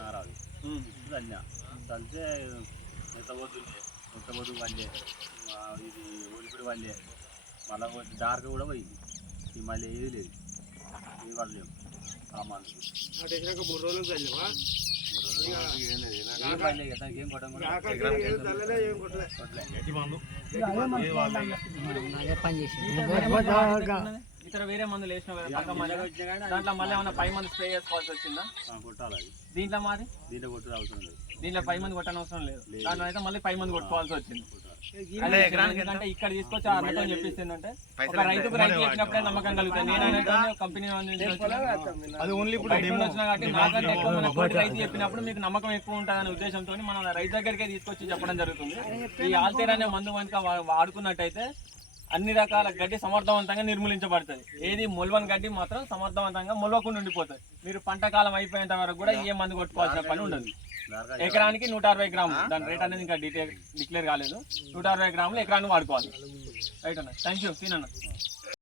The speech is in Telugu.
నారాదు చల్లినా చల్లితే కొత్తబొద్దు వల్లే ఇది ఒలిపిడి వల్లే మళ్ళీ డార్క్ కూడా పోయింది. ఈ మళ్ళీ ఏది లేదు, ఇది పడలేము సామాన్లు. ఇతర వేరే మందులు వేసినావు కదా దాంట్లో మళ్ళీ ఏమన్నా 5 మంది స్ప్రే చేసుకోవాల్సి వచ్చిందా? కొట్టాలి దీంట్లో మరి దీంట్లో కొట్టే అవసరం లేదు, దీంట్లో 5 మంది కొట్టని అవసరం లేదు. దాంట్లో అయితే మళ్ళీ 5 మంది కొట్టుకోవాల్సి వచ్చింది. ఎందుకంటే ఇక్కడ తీసుకొచ్చి అన్నతో చెప్పిస్తుందంటే ఒక రైతుకు రైతు చెప్పినప్పుడే నమ్మకం కలుగుతాయి. నేను కంపెనీ వచ్చినా కాబట్టి నాకంటే ఎక్కువ మన తోటి రైతు చెప్పినప్పుడు మీకు నమ్మకం ఎక్కువ ఉంటుందనే ఉద్దేశంతో మనం రైతు దగ్గరికే తీసుకొచ్చి చెప్పడం జరుగుతుంది. ఈ ఆల్తేర్ అనే మందు కనుక వాడుకున్నట్టయితే అన్ని రకాల గడ్డి సమర్థవంతంగా నిర్మూలించబడుతుంది. ఏది మొలవని గడ్డి మాత్రం సమర్థవంతంగా మొలవకుండా ఉండిపోతుంది. మీరు పంట కాలం అయిపోయేంత వరకు కూడా ఏ మందు కొట్టుకోవాల్సిన పని ఉండదు. ఎకరానికి 160 గ్రాములు, దాని రేట్ అనేది ఇంకా డిక్లేర్ కాలేదు. 160 గ్రాములు ఎకరాన్ని వాడుకోవాలి. రైట్ అన్న, థ్యాంక్ యూ సీన్ అన్న.